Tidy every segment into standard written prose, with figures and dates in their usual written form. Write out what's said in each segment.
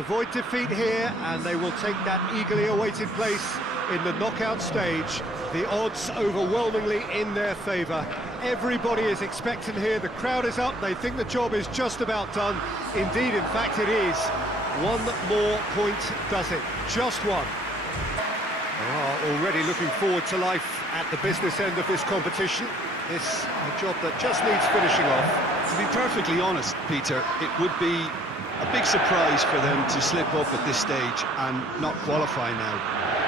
avoid defeat here, and they will take that eagerly awaited place in the knockout stage. The odds overwhelmingly in their favour. Everybody is expectant here, the crowd is up, they think the job is just about done. Indeed, in fact it is. One more point does it, just one. They are already looking forward to life at the business end of this competition. It's a job that just needs finishing off. To be perfectly honest, Peter, it would be a big surprise for them to slip up at this stage and not qualify now.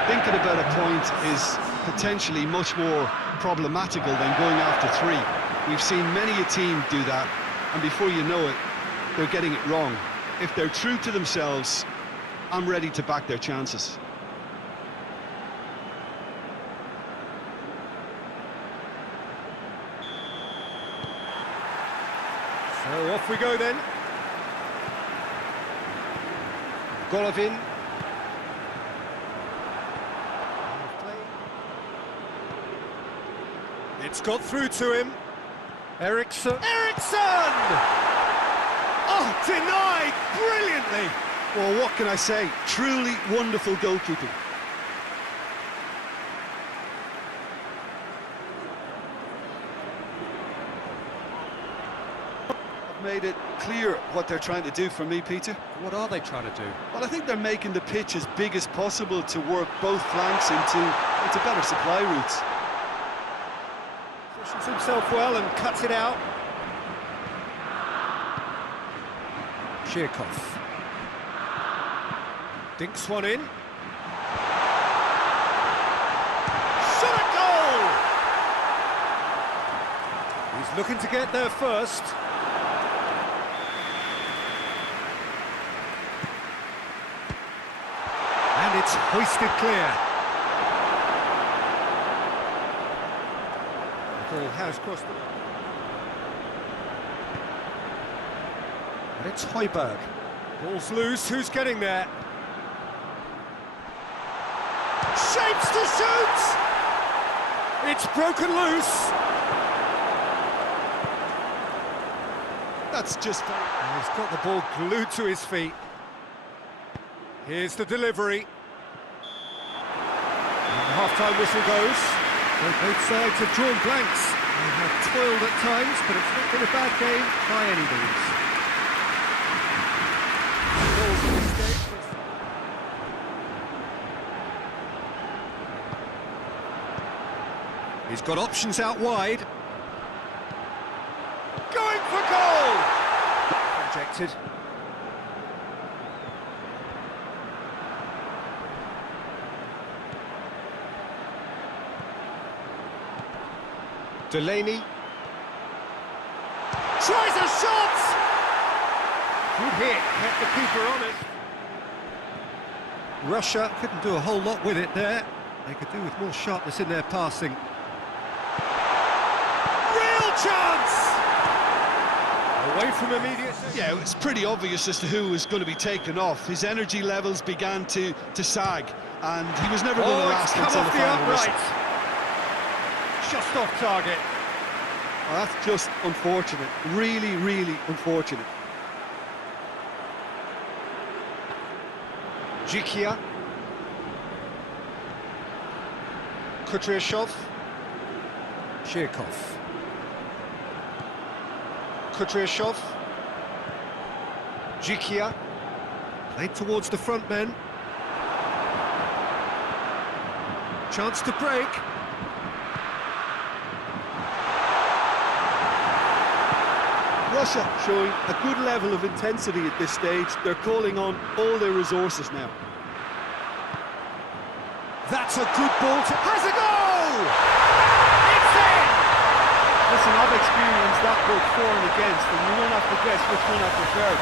Thinking about a point is potentially much more problematical than going after 3. We've seen many a team do that, and before you know it, they're getting it wrong. If they're true to themselves, I'm ready to back their chances. So off we go then. Golovin. It's got through to him. Eriksson. Eriksson! Oh, denied brilliantly. Well, what can I say? Truly wonderful goalkeeping. I've made it clear what they're trying to do for me, Peter. What are they trying to do? Well, I think they're making the pitch as big as possible to work both flanks into better supply routes. Positions himself well and cuts it out. Shirkov. Dinks one in. Shot at goal! He's looking to get there first. And it's hoisted clear. The ball has crossed the... And it's Højbjerg. Ball's loose, who's getting there? Shapes to shoot! It's broken loose! That's just... And he's got the ball glued to his feet. Here's the delivery. And the half-time whistle goes. Well, both sides have drawn blanks. They have toiled at times, but it's not been a bad game by any means. Goals at this stage. He's got options out wide. Going for goal! Rejected. Delaney tries a shot! Good hit, kept the keeper honest. Russia couldn't do a whole lot with it there. They could do with more sharpness in their passing. Real chance! Away from immediate... Yeah, it's pretty obvious as to who was going to be taken off. His energy levels began to sag, and he was never going to last until the final whistle. Just off target. Oh, that's just unfortunate. Really, really unfortunate. Jikia. Kudryashov. Shirkov. Kudryashov. Jikia. Played towards the front men. Chance to break. Russia showing a good level of intensity at this stage. They're calling on all their resources now. That's a good ball to... Has a goal! It's in! Listen, I've experienced that both for and against, and you won't have to guess which one I prefer.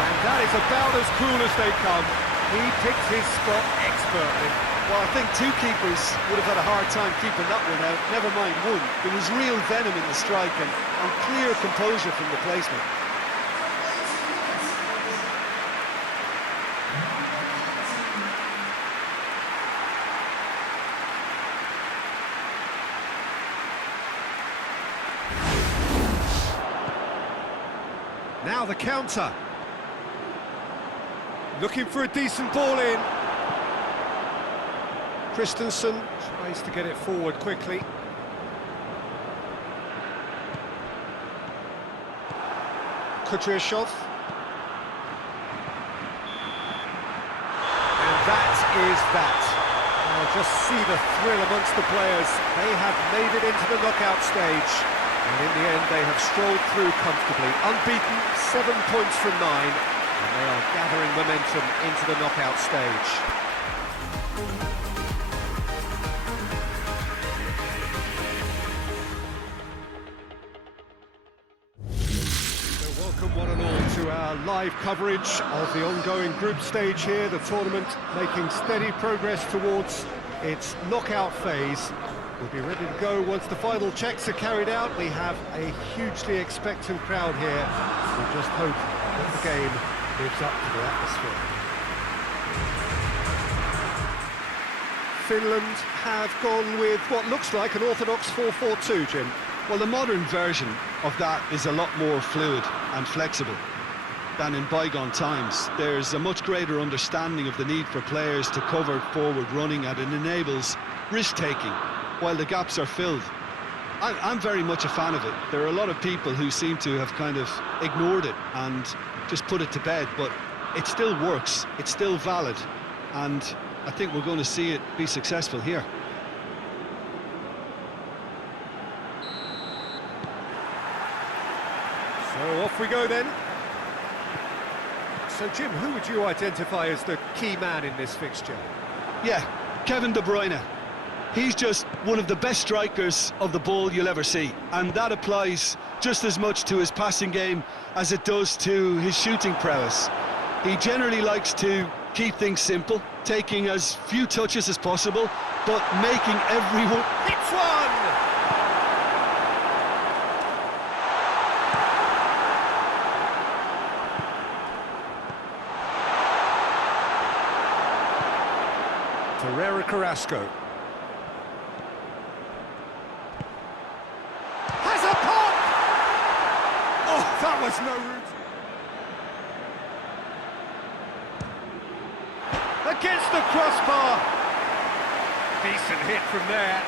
And that is about as cool as they come. He picks his spot expertly. Well, I think two keepers would have had a hard time keeping that one out, never mind one. There was real venom in the strike and clear composure from the placement. Now the counter. Looking for a decent ball in. Christensen tries to get it forward quickly. Kudryashov. And that is that. Just see the thrill amongst the players. They have made it into the knockout stage. And in the end, they have strolled through comfortably. Unbeaten, 7 points from 9. And they are gathering momentum into the knockout stage. Welcome one and all to our live coverage of the ongoing group stage here, the tournament making steady progress towards its knockout phase. We'll be ready to go once the final checks are carried out. We have a hugely expectant crowd here. We just hope that the game lives up to the atmosphere. Finland have gone with what looks like an orthodox 4-4-2, Jim. Well, the modern version of that is a lot more fluid and flexible than in bygone times. There's a much greater understanding of the need for players to cover forward running, and it enables risk-taking while the gaps are filled. I'm very much a fan of it. There are a lot of people who seem to have kind of ignored it and just put it to bed, but it still works, it's still valid, and I think we're going to see it be successful here. So off we go then. So Jim, who would you identify as the key man in this fixture? Yeah, Kevin De Bruyne. He's just one of the best strikers of the ball you'll ever see, and that applies just as much to his passing game as it does to his shooting prowess. He generally likes to keep things simple, taking as few touches as possible, but making everyone... Hits one! Ferreira Carrasco. Has a pop! Oh, that was no route. Against the crossbar. Decent hit from there.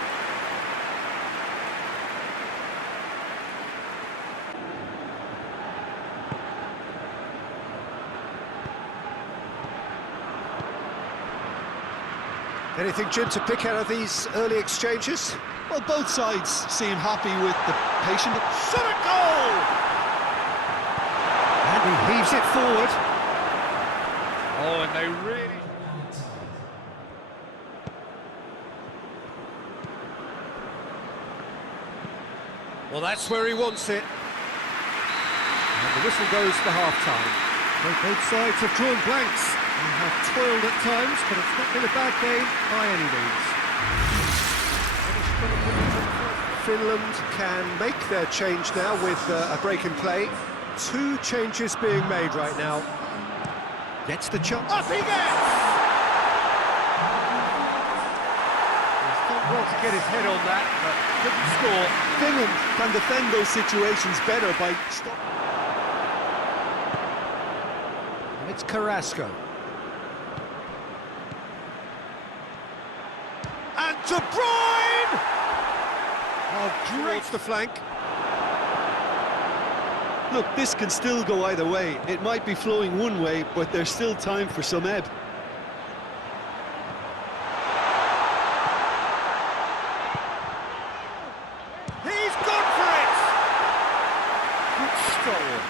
Anything, Jim, to pick out of these early exchanges? Well, both sides seem happy with the patient... Shot a goal! And he heaves it forward. Oh, and they really... Well, that's where he wants it. And the whistle goes for half-time. Both sides have drawn blanks. They have toiled at times, but it's not been a bad game by any means. Finland can make their change now with a break in play. 2 changes being made right now. Gets the chance. Up he gets! He's done well to get his head on that, but couldn't score. Finland can defend those situations better by stopping. It's Carrasco. And De Bruyne! Oh, great the flank. Look, this can still go either way. It might be flowing one way, but there's still time for some ebb. He's gone for it! Good stroll.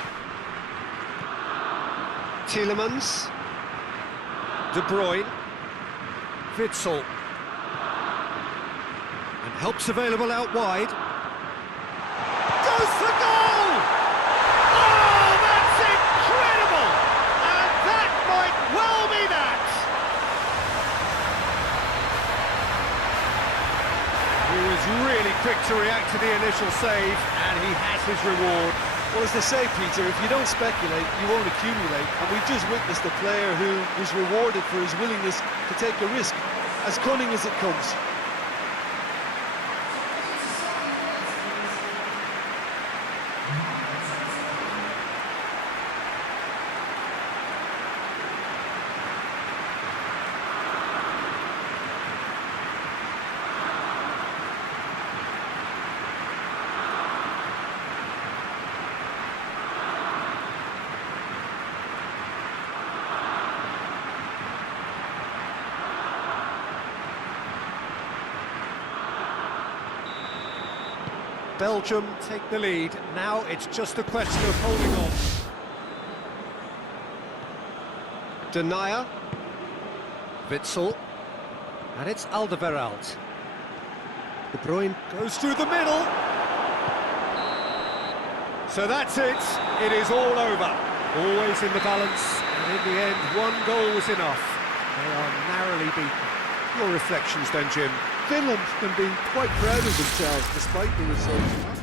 Tielemans. De Bruyne. Witsel. And help's available out wide. Goes for goal! Oh, that's incredible! And that might well be that! He was really quick to react to the initial save, and he has his reward. Well, as they say, Peter, if you don't speculate, you won't accumulate. And we've just witnessed a player who was rewarded for his willingness to take a risk, as cunning as it comes. Belgium take the lead. Now it's just a question of holding on. Denier. Witsel. And it's Alderweireld. De Bruyne goes through the middle. So that's it. It is all over. Always in the balance. And in the end, one goal was enough. They are narrowly beaten. Your reflections then, Jim? Finland can be quite proud of themselves despite the result.